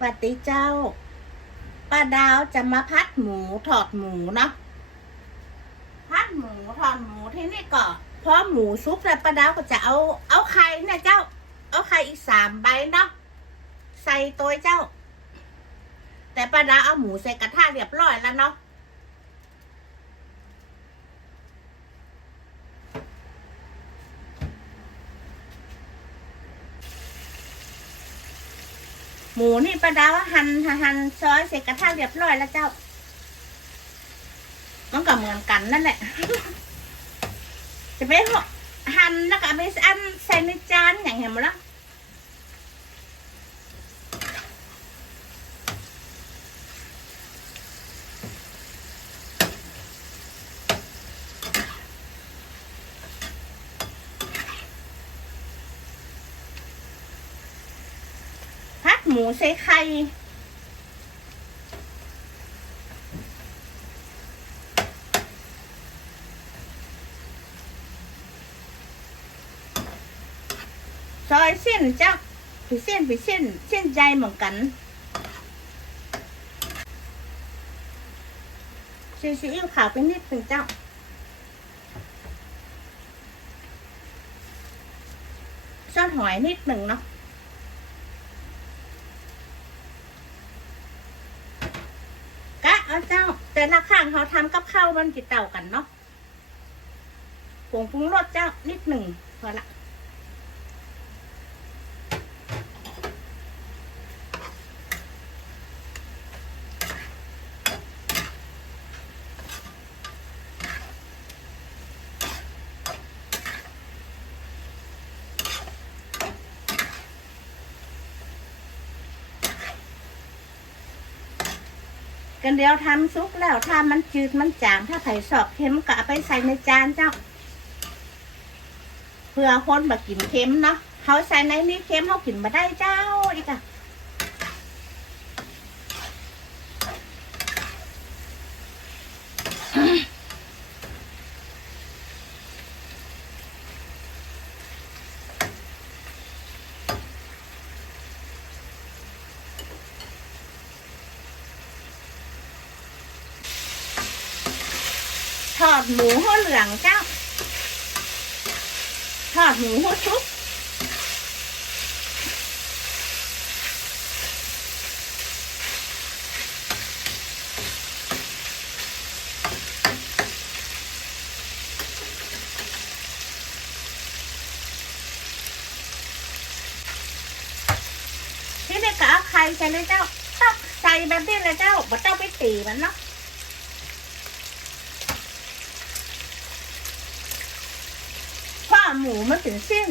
ปฏิเจ้าป้าดาวจะมาพัดหมูถอดหมูเนาะพัดหมูถอดหมูที่นี่ก่อนเพอหมูซุปแล้วป้าดาวก็จะเอาเอาไข่เนี่ยเจ้า เอาไข่อีกสามใบเนาะใส่ตัวเจ้า แต่ป้าดาวเอาหมูใส่กระทะเรียบร้อยแล้วเนาะ หมูนี่ป้าดาวหั่นหั่นหั่นซอยใส่กระทะเรียบร้อยแล้วเจ้า มันก็เหมือนกันนั่นแหละ จะไปหั่นแล้วก็ไปอันใส่ในจานอย่างเห็นไหมล่ะ มูใส่ไข่ซอยเส้นเจ้าผีเส้นผีเส้น เส้นใจเหมือนกันซีซีอิ๊วขาวไปนิดหนึ่งเจ้าซอสหอยนิดหนึ่งเนาะ กะเอาเจ้า แต่ละข้างเขาทำกับข้าวมันจิเต่ากันเนาะผงปรุงรสเจ้านิดหนึ่งพอละ กันเดียวทำซุกแล้วถ้ามันจืดมันจางถ้าไผ่สอบเค็มก็เอาไปใส่ในจานเจ้า เพื่อคนแบบกินเค็มเนาะเขาใส่ในนี้เค็มเขากินมาได้เจ้าอีกอะ ทอดหมูหัวเหลืองเจ้า ทอดหมูหัวชุบที่นี่ก็เอาไข่ใส่เลยเจ้าตักใส่แบบนี้เลยเจ้าบ่ต้องไปตีมันเนาะ เพราะ หมูมันเป็นเส้น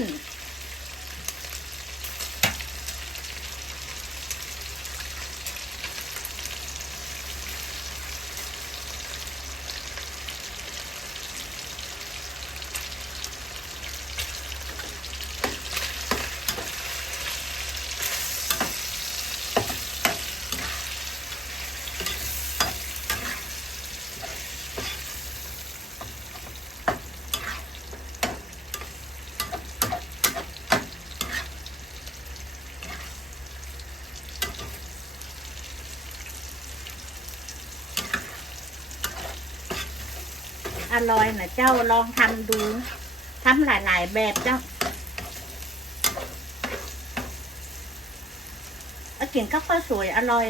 อร่อยนะเจ้าลองทำดูทำหลาย ๆ แบบเจ้าเอากินกับข้าวสวยอร่อย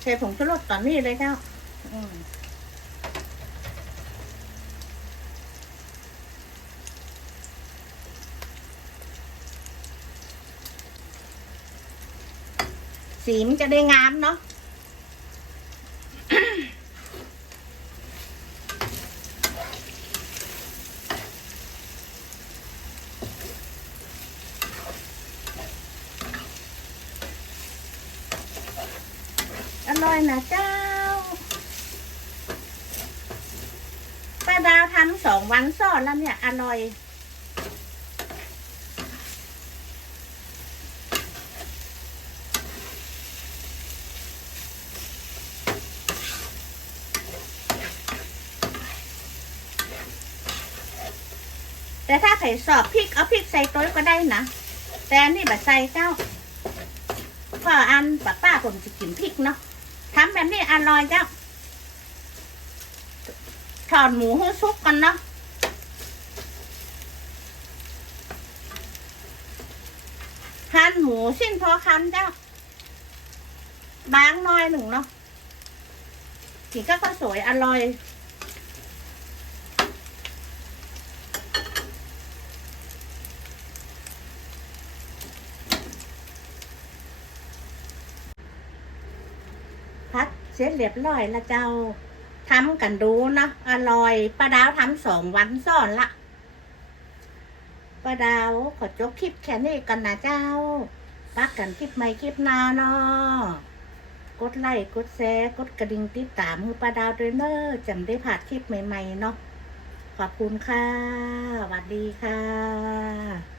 เทผงชูรสตอนนี้เลยเจ้า อืม สีมันจะได้งามเนาะอร่อยนะเจ้า ป้าดาวทำสองวันซ้อนแล้วเนี่ย อร่อย แต่ถ้าใครสอบพริกเอาพริกใส่ตัวก็ได้นะแต่อันนี่แบบใส่เจ้าพราะอันป้าป้าผมจะกินพริกเนาะทำแบบนี้อร่อยเจ้าถอดหมูให้ซุกกันเนาะหั่นหมูชิ้นพอคำเจ้าบางน้อยหนึ่งเนาะกินก็ก็สวยอร่อย พัดเสร็จเรียบร้อยแล้วเจ้าทำกันดูเนาะอร่อยป้าดาวทำสองวันซ้อนละป้าดาวขอจบคลิปแค่นี้กันนะเจ้าปักกันคลิปใหม่คลิปหน้าเนาะกดไลค์กดแชร์กดกระดิ่งติดตามมือป้าดาวด้วยเนอะจำได้ผ่านคลิปใหม่ๆเนาะขอบคุณค่ะสวัสดีค่ะ